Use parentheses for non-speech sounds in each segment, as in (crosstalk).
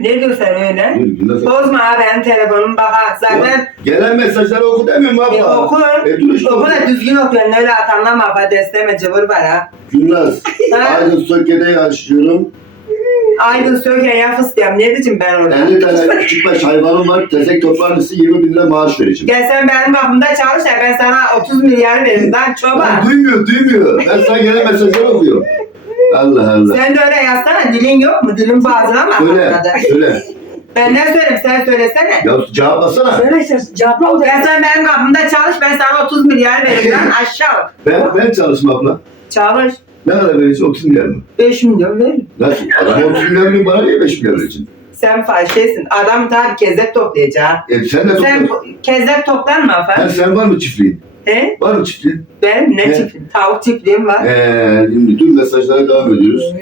Ne diyorsun sen öyle? Bozma ha benim telefonum bak ha. Zaten Gelen mesajları oku demiyor mu abla? e, oku. E dur işte oku da düzgün oku. Yani öyle atanlama ha desteme cıvır var ha. Gülnaz. Aydın Söke'de yaşıyorum. Aydın söken ya fıstığım. Ne diyeceğim ben orada? 50 tane küçük baş hayvanım var. Tezek toplantısı 20 bin lira maaş vereceğim. Gel sen benim kapımda çalış da ben sana 30 milyar veririm lan çoban. Ben duymuyor, duymuyor. Ben sana gelen mesajları okuyorum. Allah Allah. Sen de öyle yazsana. Dilin yok mu? Dilin boğazına mı? Söyle, söyle. Ben ne söyleyeyim? Sen söylesene. Ya cevaplasana. Söyle ses cevapla o da. Gel sen benim kapımda çalış. Ben sana 30 milyar veririm lan (laughs) aşağı. Ben, ben çalışma abla. Çalış. Ne kadar vereceksin? 30 milyar mı? 5 milyon veririm. Nasıl? Adam 30 milyar veriyor, bana niye 5 milyar vereceksin? Sen fahişesin. Adam tabi kezep toplayacak. E sen de Sen topla. kezep toplar mı Ha, efendim? sen var mı çiftliğin? He? Var mı çiftliğin? Benim ne Ne? çiftliğim? Tavuk çiftliğim var. Eee şimdi dur mesajlara devam ediyoruz.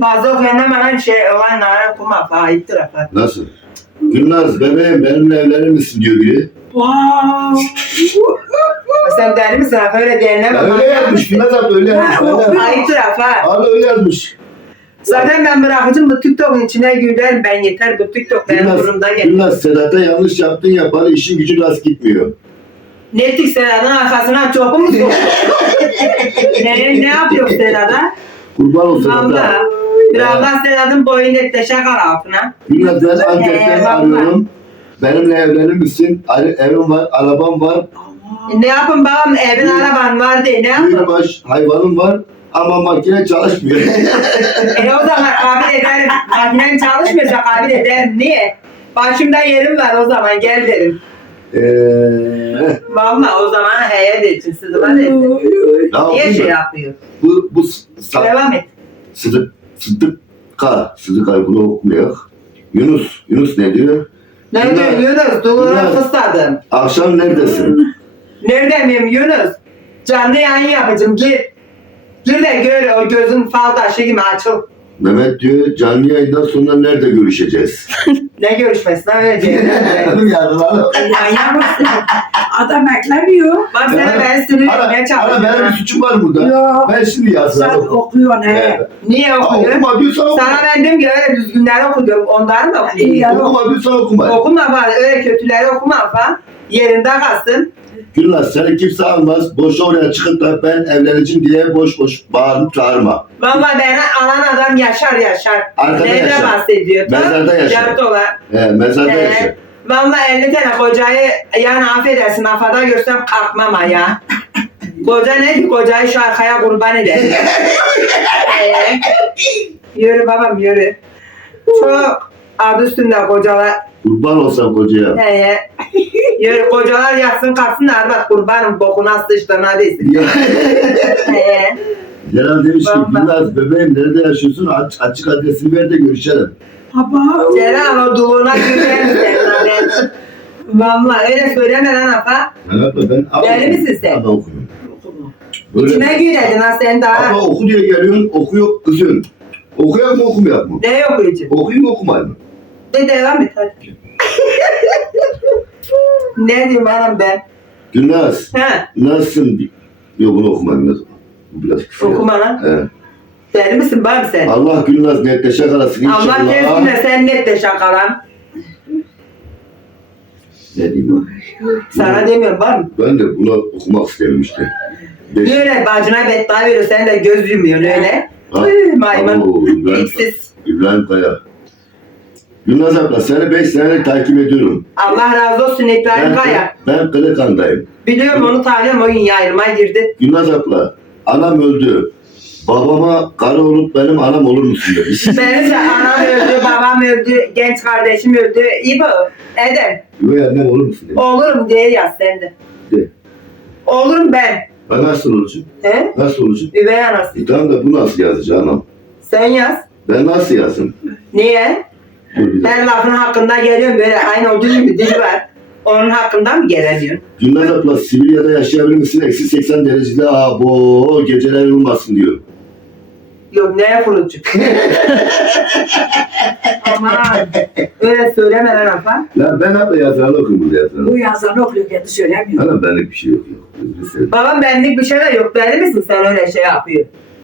Fazla okuyandan bana şey olanlara okuma. Fahittir efendim. Nasıl? Gülnaz bebeğim benimle evlenir misin diyor biri. Wow. (laughs) Sen deli misin? Efe öyle diyenler Ya öyle yazmış Gülnaz abla öyle yazmış. O- Öyle. Ayıptır Efe. Abi öyle yazmış. Zaten ben bırakacağım bu TikTok'un içine güler ben yeter bu TikTok benim Gülnaz, burumda gel. Gülnaz Sedat'a yanlış yaptın ya bana işin gücü rast gitmiyor. Ne tik Sedat'ın arkasına çopu mu (laughs) ne, ne yapıyor Sedat'a? Kurban olsun Valla. Sedat'a. Biraz da Sedat'ın boyunu etleşe kal altına. Antep'ten Ee, vallahi. arıyorum. Benimle evlenir misin? Evim var, arabam var, Ne yapın babam evin araban var diye ne yapın? büyükbaş hayvanım var ama makine çalışmıyor. (laughs) e o zaman kabul ederim. Makinen çalışmıyorsa kabul ederim. Niye? Başımda yerim var o zaman gel derim. Eee Valla o zaman heye de için sızıma desin. ne Niye şey yapıyor? Bu, bu sa- Devam et. Sıdık, Sıdıka, Sıdıka bunu okumayak. Yunus, Yunus ne diyor? Ne Bunlar- diyor Yunus? Duvara bunlar- fısladım. Akşam neredesin? Nerede miyim Yunus? Canlı yayın yapacağım. Gir. Gir de gör o gözün fal taşı gibi açıl. Mehmet diyor canlı yayından sonra nerede görüşeceğiz? (laughs) Ne görüşmesi lan öyle diyor. yani lan. Manyak mısın? Adam beklemiyor. Bak sana ben sinir Ana, etmeye ana benim bir çalışıyorum. suçum var burada. Yok. Ben şimdi Sen yazdım. okuyorsun he. Niye Aa, okuyorsun? okuma diyorsan okuma. Sana ben dedim ki öyle düzgünleri oku diyorum. Onları İyi okuyayım? ya. Okuma diyorsan okuma. Okuma bari öyle kötüleri okuma falan. Yerinde kalsın. Gülnaz seni kimse almaz. Boş oraya çıkıp da ben evleneceğim diye boş boş bağırıp çağırma. Vallahi beni alan adam yaşar yaşar. Arkada Neyde yaşar. bahsediyor? Mezarda yaşar. Yarı dolar. He, mezarda Ee, yaşa. Vallahi 50 tane kocayı yani affedersin afada görsem kalkmam ayağa. (laughs) Koca ne ki kocayı şu arkaya kurban eder. (laughs) Ee, yürü babam yürü. Çok adı üstünde kocalar. Kurban olsam kocaya. He, (laughs) yürü kocalar yatsın kalksın da bak kurbanım bokuna sıçtığına desin. Ya. (laughs) He. Celal demiş ki Vallahi. Gülnaz bebeğim nerede yaşıyorsun? Aç, açık adresini ver de görüşelim. Baba. Celal o duvuna güven sen. Valla öyle söyleme lan afa. Evet ben ama Deli misin sen? Ama okumuyorum. Böyle, İçine güledin ha sen daha. ama oku diye geliyorsun, okuyor, kızıyorsun. Okuyak mı okumayak mı? Ne okuyucu? Okuyayım mı okumayayım mı? De devam et hadi. (laughs) ne diyeyim hanım ben? Gülnaz, Ha, nasılsın? Yok bunu okumayayım. Biraz, bu biraz kısa. okuma lan. He. Deli misin bari sen? Allah Gülnaz netleşe kalasın inşallah. Allah keskin sen net de şakalan. Ne diyeyim ben? Sana demiyorum var mı? Ben de bunu okumak isterim işte. Beş- Böyle bacına beddua veriyor sen de göz yumuyorsun öyle. Ha? Uy, Maymun. İpsiz. İbrahim Kaya. Gülnaz abla seni 5 senedir takip ediyorum. Allah razı olsun İbrahim Ben, Kaya. ben Kırıkhan'dayım. Biliyorum onu tanıyorum o gün yayılmaya girdi. Gülnaz abla, anam öldü. Babama karı olup benim anam olur musun demiş. (laughs) Benim de anam öldü, babam öldü, genç kardeşim öldü. İbo, Eden, Üvey annem olur musun demiş. olurum diye yaz sen de. De. Olurum ben. Ben nasıl olacağım? He? Nasıl olacağım? Üvey anası. E tamam da bu nasıl yazacağım anam? Sen yaz. Ben nasıl yazayım? Niye? Her lafın hakkında geliyorum böyle aynı olduğu gibi dil var. Onun hakkında mı gelemiyorsun? Gülnaz abla Sibirya'da yaşayabilir misin? Eksi 80 derecede abo geceler uyumasın diyor. Yok neye furucu? (laughs) Aman öyle söyleme lan afa. Lan ben abla yazarını okuyayım burada yazarını. Bu yazanı okuyor kendi söylemiyor. Ana benlik bir şey yok. yok. Seveyim. Babam benlik bir şey de yok. Deli misin sen öyle şey yapıyor?